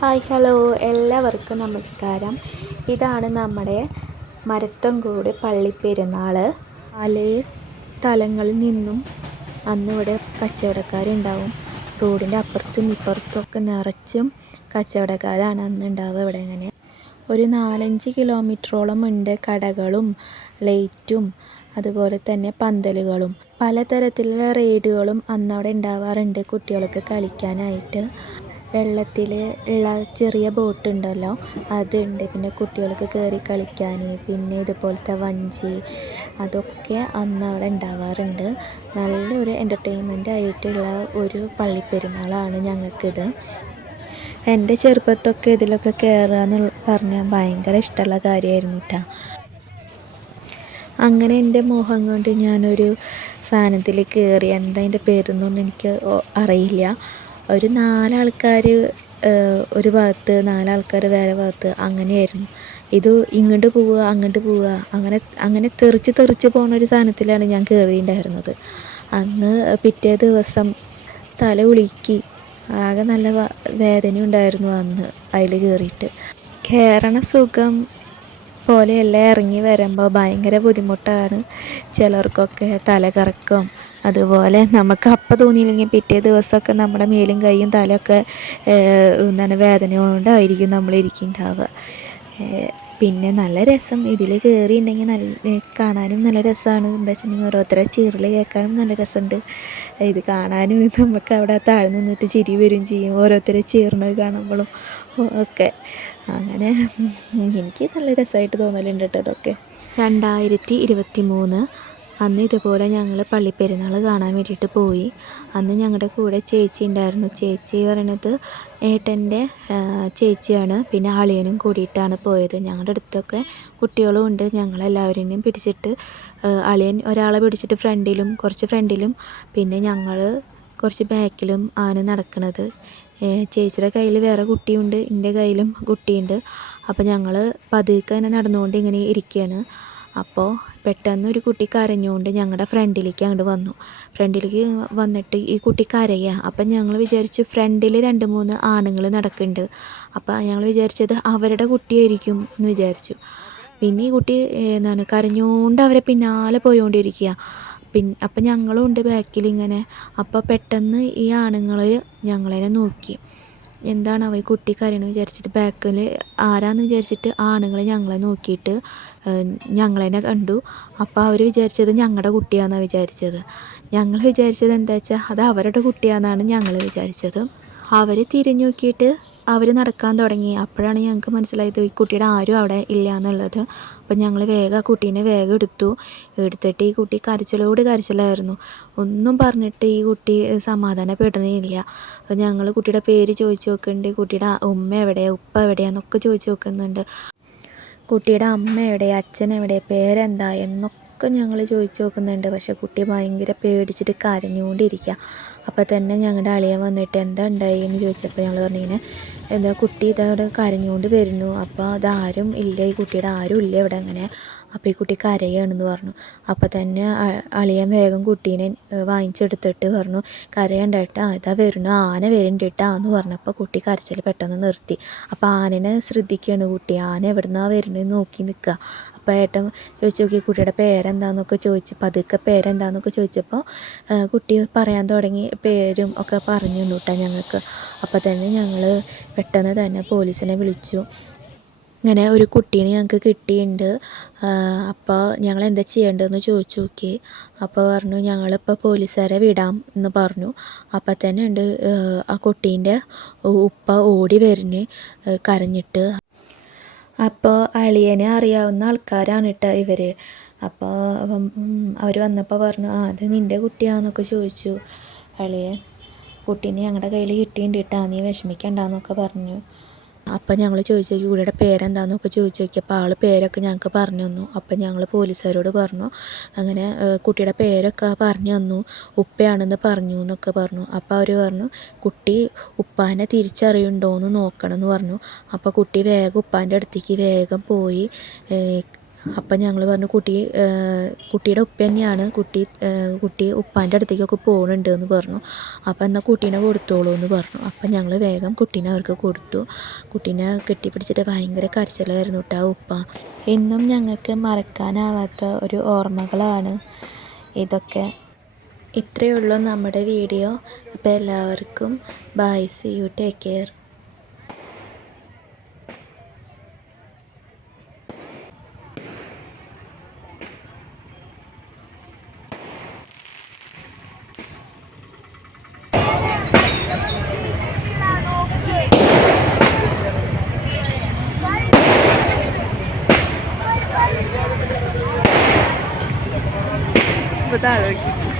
Hi hello എല്ലാവർക്കും നമസ്കാരം. ഇതാണ് നമ്മുടെ മരത്തൻകോട് പള്ളിപ്പെരുന്നാൾ. പല സ്ഥലങ്ങളിൽ നിന്നും അന്നിവിടെ കച്ചവടക്കാരുണ്ടാവും. റോഡിൻ്റെ അപ്പുറത്തും ഇപ്പുറത്തും ഒക്കെ നിറച്ചും കച്ചവടക്കാരാണ് അന്നുണ്ടാവുക. ഇവിടെ ഇങ്ങനെ ഒരു 4-5 കിലോമീറ്ററോളം ഉണ്ട് കടകളും ലൈറ്റും അതുപോലെ തന്നെ പന്തലുകളും പലതരത്തിലുള്ള റൈഡുകളും അന്നവിടെ ഉണ്ടാവാറുണ്ട്. കുട്ടികൾക്ക് കളിക്കാനായിട്ട് വെള്ളത്തിൽ ഉള്ള ചെറിയ ബോട്ട് ഉണ്ടല്ലോ, അതുണ്ട്. പിന്നെ കുട്ടികൾക്ക് കയറി കളിക്കാൻ, പിന്നെ ഇതുപോലത്തെ വഞ്ചി, അതൊക്കെ അന്ന് അവിടെ ഉണ്ടാവാറുണ്ട്. നല്ലൊരു എൻ്റർടൈൻമെൻ്റ് ആയിട്ടുള്ള ഒരു പള്ളിപ്പെരുന്നാളാണ് ഞങ്ങൾക്കിത്. എൻ്റെ ചെറുപ്പത്തൊക്കെ ഇതിലൊക്കെ കയറുക എന്ന് പറഞ്ഞാൽ ഭയങ്കര ഇഷ്ടമുള്ള കാര്യമായിരുന്നു കേട്ടോ. അങ്ങനെ എൻ്റെ മോഹം കൊണ്ട് ഞാനൊരു സാധനത്തിൽ കയറി. എന്താ അതിൻ്റെ പേരെന്നൊന്നും എനിക്ക് അറിയില്ല. ഒരു 4 ആൾക്കാർ ഒരു ഭാഗത്ത്, 4 ആൾക്കാർ വേറെ ഭാഗത്ത്, അങ്ങനെയായിരുന്നു. ഇത് ഇങ്ങോട്ട് പോവുക അങ്ങോട്ട് പോവുക, അങ്ങനെ തെറിച്ച് പോകുന്ന ഒരു സാധനത്തിലാണ് ഞാൻ കയറിയിട്ടുണ്ടായിരുന്നത്. അന്ന് പിറ്റേ ദിവസം തല ഉളുക്കി ആകെ നല്ല വേദന ഉണ്ടായിരുന്നു അന്ന് അതിൽ കയറിയിട്ട്. കയറണ സുഖം പോലെയല്ല ഇറങ്ങി വരുമ്പോൾ ഭയങ്കര ബുദ്ധിമുട്ടാണ്. ചിലർക്കൊക്കെ തലകറക്കം, അതുപോലെ നമുക്ക് അപ്പം തോന്നിയില്ലെങ്കിൽ പിറ്റേ ദിവസമൊക്കെ നമ്മുടെ മേലും കൈയും തലയൊക്കെ വേദന കൊണ്ടായിരിക്കും നമ്മളിരിക്കുന്നുണ്ടാവുക. പിന്നെ നല്ല രസം ഇതിൽ കയറിയിട്ടുണ്ടെങ്കിൽ കാണാനും നല്ല രസമാണ്. എന്താ വെച്ചിട്ടുണ്ടെങ്കിൽ ഓരോരുത്തരെ ചീറൽ കേൾക്കാനും നല്ല രസമുണ്ട്. ഇത് കാണാനും നമുക്ക് അവിടെ താഴ്ന്നു നിന്നിട്ട് ചിരി വരും ചെയ്യും, ഓരോരുത്തരെ ചീറണത് കാണുമ്പോഴും ഒക്കെ. അങ്ങനെ എനിക്ക് നല്ല രസമായിട്ട് തോന്നലുണ്ട് കേട്ടോ ഇതൊക്കെ. 2023 അന്ന് ഇതുപോലെ ഞങ്ങൾ പള്ളിപ്പെരുന്നാൾ കാണാൻ വേണ്ടിയിട്ട് പോയി. അന്ന് ഞങ്ങളുടെ കൂടെ ചേച്ചി ഉണ്ടായിരുന്നു. ചേച്ചി പറയണത് ഏട്ടൻ്റെ ചേച്ചിയാണ്. പിന്നെ അളിയനും കൂടിയിട്ടാണ് പോയത്. ഞങ്ങളുടെ അടുത്തൊക്കെ കുട്ടികളും ഉണ്ട്. ഞങ്ങളെല്ലാവരെയും പിടിച്ചിട്ട് അളിയൻ ഒരാളെ പിടിച്ചിട്ട് ഫ്രണ്ടിലും, കുറച്ച് ഫ്രണ്ടിലും, പിന്നെ ഞങ്ങൾ കുറച്ച് ബാക്കിലും ആണ് നടക്കുന്നത്. ചേച്ചിയുടെ കയ്യിൽ വേറെ കുട്ടിയുണ്ട്, എൻ്റെ കയ്യിലും കുട്ടിയുണ്ട്. അപ്പോൾ ഞങ്ങൾ പതുക്കെ തന്നെ നടന്നുകൊണ്ട് ഇങ്ങനെ ഇരിക്കുകയാണ്. അപ്പോൾ പെട്ടെന്ന് ഒരു കുട്ടി കരഞ്ഞുകൊണ്ട് ഞങ്ങളുടെ ഫ്രണ്ടിലേക്ക് അങ്ങോട്ട് വന്നു. ഫ്രണ്ടിലേക്ക് വന്നിട്ട് ഈ കുട്ടി കരയുക. അപ്പം ഞങ്ങൾ വിചാരിച്ചു ഫ്രണ്ടിൽ 2-3 ആണുങ്ങൾ നടക്കുന്നുണ്ട്. അപ്പോൾ ഞങ്ങൾ വിചാരിച്ചത് അവരുടെ കുട്ടിയായിരിക്കും എന്ന് വിചാരിച്ചു. പിന്നെ ഈ കുട്ടി കരഞ്ഞുകൊണ്ട് അവരെ പിന്നാലെ പോയിക്കൊണ്ടിരിക്കുക. അപ്പം ഞങ്ങളും ഉണ്ട് ബാക്കിലിങ്ങനെ. അപ്പോൾ പെട്ടെന്ന് ഈ ആണുങ്ങൾ ഞങ്ങളെ നോക്കി. എന്താണ് ഈ കുട്ടി കരയണമെന്ന് വിചാരിച്ചിട്ട് ബാക്കിൽ ആരാന്ന് വിചാരിച്ചിട്ട് ആണുങ്ങൾ ഞങ്ങളെ നോക്കിയിട്ട് ഞങ്ങളെന്നെ കണ്ടു. അപ്പോൾ അവർ വിചാരിച്ചത് ഞങ്ങളുടെ കുട്ടിയാണെന്നാണ് വിചാരിച്ചത്. ഞങ്ങൾ വിചാരിച്ചത് എന്താ വെച്ചാൽ അത് അവരുടെ കുട്ടിയാണെന്നാണ് ഞങ്ങൾ വിചാരിച്ചത്. അവർ തിരിഞ്ഞു നോക്കിയിട്ട് അവർ നടക്കാൻ തുടങ്ങി. അപ്പോഴാണ് ഞങ്ങൾക്ക് മനസ്സിലായത് ഈ കുട്ടിയുടെ ആരും അവിടെ ഇല്ല എന്നുള്ളത്. അപ്പം ഞങ്ങൾ വേഗം ആ കുട്ടീനെ വേഗം എടുത്തിട്ട് ഈ കുട്ടി കരച്ചിലായിരുന്നു. ഒന്നും പറഞ്ഞിട്ട് ഈ കുട്ടി സമാധാനപ്പെടുന്നില്ല. അപ്പം ഞങ്ങൾ കുട്ടിയുടെ പേര് ചോദിച്ച് നോക്കുന്നുണ്ട്. കുട്ടിയുടെ ഉമ്മ എവിടെ, ഉപ്പ എവിടെയാന്നൊക്കെ ചോദിച്ച് നോക്കുന്നുണ്ട്. കുട്ടിയുടെ അമ്മ എവിടെ, അച്ഛൻ എവിടെ, പേരെന്താ എന്നൊക്കെ ഞങ്ങൾ ചോദിച്ച് നോക്കുന്നുണ്ട്. പക്ഷേ കുട്ടി ഭയങ്കര പേടിച്ചിട്ട് കരഞ്ഞുകൊണ്ടിരിക്കുക. അപ്പോൾ തന്നെ ഞങ്ങളുടെ അളിയൻ വന്നിട്ട് എന്താ ഉണ്ടായി എന്ന് ചോദിച്ചപ്പോൾ ഞങ്ങൾ പറഞ്ഞിങ്ങനെ എന്താ കുട്ടി ഇതവിടെ കരഞ്ഞുകൊണ്ട് വരുന്നു. അപ്പോൾ അതാരും ഇല്ല, ഈ കുട്ടിയുടെ ആരും ഇല്ല ഇവിടെ അങ്ങനെ. അപ്പോൾ ഈ കുട്ടി കരയുകയാണെന്ന് പറഞ്ഞു. അപ്പോൾ തന്നെ അളിയൻ വേഗം കുട്ടീനെ വാങ്ങിച്ചെടുത്തിട്ട് പറഞ്ഞു കരയണ്ടേട്ടാ, ഇതാ വരുന്നു, ആന വരുന്നുണ്ട് കേട്ടാ എന്ന് പറഞ്ഞപ്പോൾ കുട്ടി കരച്ചിൽ പെട്ടെന്ന് നിർത്തി. അപ്പോൾ ആനനെ ശ്രദ്ധിക്കുകയാണ് കുട്ടി. ആന എവിടുന്നാണ് വരുന്നത് നോക്കി നിൽക്കുക. അപ്പോൾ ഏട്ടൻ ചോദിച്ചു നോക്കി കുട്ടിയുടെ പേരെന്താണെന്നൊക്കെ ചോദിച്ചു. പതുക്കെ പേരെന്താണെന്നൊക്കെ ചോദിച്ചപ്പോൾ കുട്ടി പറയാൻ തുടങ്ങി. പേരും ഒക്കെ പറഞ്ഞു തന്നു കേട്ടോ ഞങ്ങൾക്ക്. അപ്പോൾ തന്നെ ഞങ്ങൾ പെട്ടെന്ന് തന്നെ പോലീസിനെ വിളിച്ചു. ഇങ്ങനെ ഒരു കുട്ടീനെ ഞങ്ങൾക്ക് കിട്ടിയിട്ടുണ്ട്, അപ്പോൾ ഞങ്ങൾ എന്താ ചെയ്യേണ്ടതെന്ന് ചോദിച്ചു നോക്കി. അപ്പോൾ പറഞ്ഞു ഞങ്ങളിപ്പോൾ പോലീസുകാരെ വിടാം എന്ന് പറഞ്ഞു. അപ്പോൾ തന്നെ ഉണ്ട് ആ കുട്ടീൻ്റെ ഉപ്പ ഓടി വരുന്ന് കരഞ്ഞിട്ട്. അപ്പോൾ അളിയനെ അറിയാവുന്ന ആൾക്കാരാണ് കേട്ടോ ഇവർ. അപ്പോൾ അവർ വന്നപ്പോൾ പറഞ്ഞു അത് നിൻ്റെ കുട്ടിയാണെന്നൊക്കെ ചോദിച്ചു. അളിയൻ കുട്ടീനെ ഞങ്ങളുടെ കയ്യിൽ കിട്ടിയിട്ടുണ്ട് കേട്ടോ, നീ വിഷമിക്കണ്ടെന്നൊക്കെ പറഞ്ഞു. അപ്പം ഞങ്ങൾ ചോദിച്ചു നോക്കി കുട്ടിയുടെ പേരെന്താണെന്നൊക്കെ ചോദിച്ചു നോക്കിയപ്പോൾ ആൾ പേരൊക്കെ ഞങ്ങൾക്ക് പറഞ്ഞു തന്നു. അപ്പം ഞങ്ങൾ പോലീസുകാരോട് പറഞ്ഞു അങ്ങനെ കുട്ടിയുടെ പേരൊക്കെ പറഞ്ഞു തന്നു, ഉപ്പയാണെന്ന് പറഞ്ഞു എന്നൊക്കെ പറഞ്ഞു. അപ്പോൾ അവർ പറഞ്ഞു കുട്ടി ഉപ്പാനെ തിരിച്ചറിയുന്നുണ്ടോ എന്ന് നോക്കണം എന്ന് പറഞ്ഞു. അപ്പോൾ കുട്ടി വേഗം ഉപ്പാൻ്റെ അടുത്തേക്ക് വേഗം പോയി അപ്പം ഞങ്ങൾ പറഞ്ഞു കുട്ടിയുടെ ഉപ്പ തന്നെയാണ്, കുട്ടി ഉപ്പാൻ്റെ അടുത്തേക്കൊക്കെ പോകുന്നുണ്ട് എന്ന് പറഞ്ഞു. അപ്പം എന്നാൽ കുട്ടീനെ കൊടുത്തോളൂ എന്ന് പറഞ്ഞു. അപ്പം ഞങ്ങൾ വേഗം കുട്ടീനെ അവർക്ക് കൊടുത്തു. കുട്ടീനെ കെട്ടിപ്പിടിച്ചിട്ട് ഭയങ്കര കരച്ചിലായിരുന്നു കേട്ടോ ഉപ്പ. എന്നും ഞങ്ങൾക്ക് മറക്കാനാവാത്ത ഒരു ഓർമ്മകളാണ് ഇതൊക്കെ. ഇത്രയേ ഉള്ളൂ നമ്മുടെ വീഡിയോ. അപ്പോൾ എല്ലാവർക്കും bye, see you, take care. Betul.